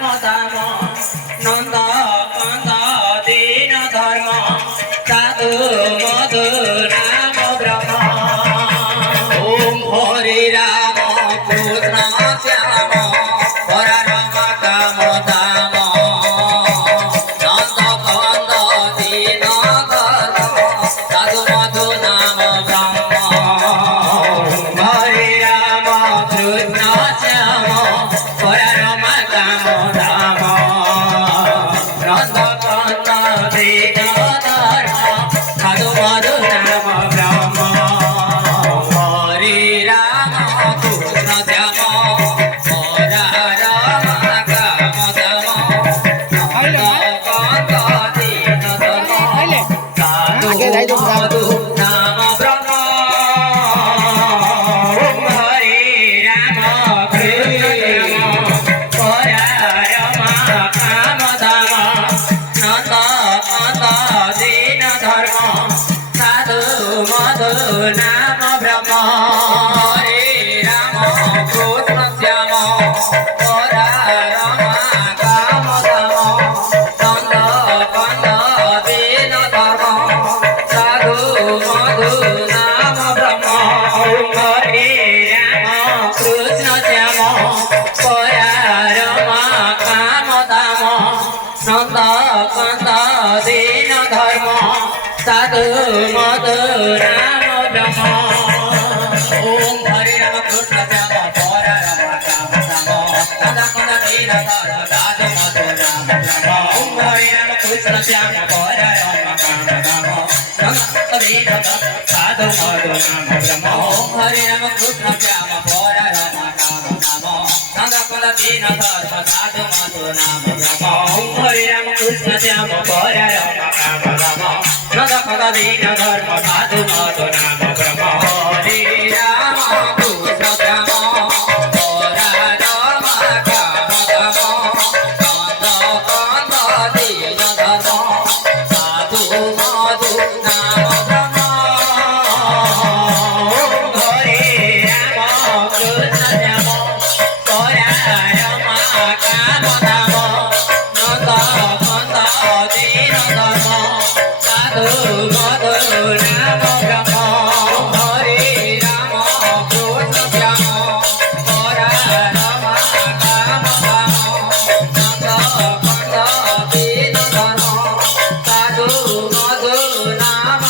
রাম দাম নন্দ কন্দ দীন ধর্ম সাধু মধু নাম ব্রহ্ম ওম হরে রাম কৃষ্ণ শ্যাম হরে রাম কাম দাম নন্দ কন্দ দীন ধর্ম সাধু মধু নাম ব্রহ্ম হরে রাম কৃষ্ণ শ্যাম হরে রাম কাম দাম নন্দ কন্দ দীন ধর্ম সাধু মধু নাম ব্রহ্ম হরে রাম কৃষ্ণ শ্যাম হরে রাম কাম দাম নন্দ কন্দ দীন ধর্ম সাধু মধু নাম ব্রহ্ম হরে রাম কৃষ্ণ শ্যাম হরে রাম কাম দাম নন্দ কন্দ দীন ধর্ম সাধু মধু নাম ব্রহ্ম হরে রাম কৃষ্ণ শ্যাম হরে রাম কাম দাম নন্দ কন্দ দীন ধর্ম সাধু মধু নাম ব্রহ্ম হরে রাম কৃষ্ণ শ্যাম হরে রাম কাম দাম নন্দ কন্দ দীন ধর্ম সাধু মধু নাম ব্রহ্ম ওম হরে রাম কৃষ্ণ শ্যাম হরে রাম কাম দাম নন্দ কন্দ দীন ধর্ম সাধু মধু নাম ব্রহ্ম ওম হরে রাম কৃষ্ণ শ্যাম হরে রাম কাম দাম নন্দ কন্দ দীন ধর্ম সাধু মধু নাম ব্রহ্ম ওম হরে রাম কৃষ্ণ শ্যাম হরে রাম কাম দাম নন্দ কন্দ দীন ধর্ম সাধু মধু নাম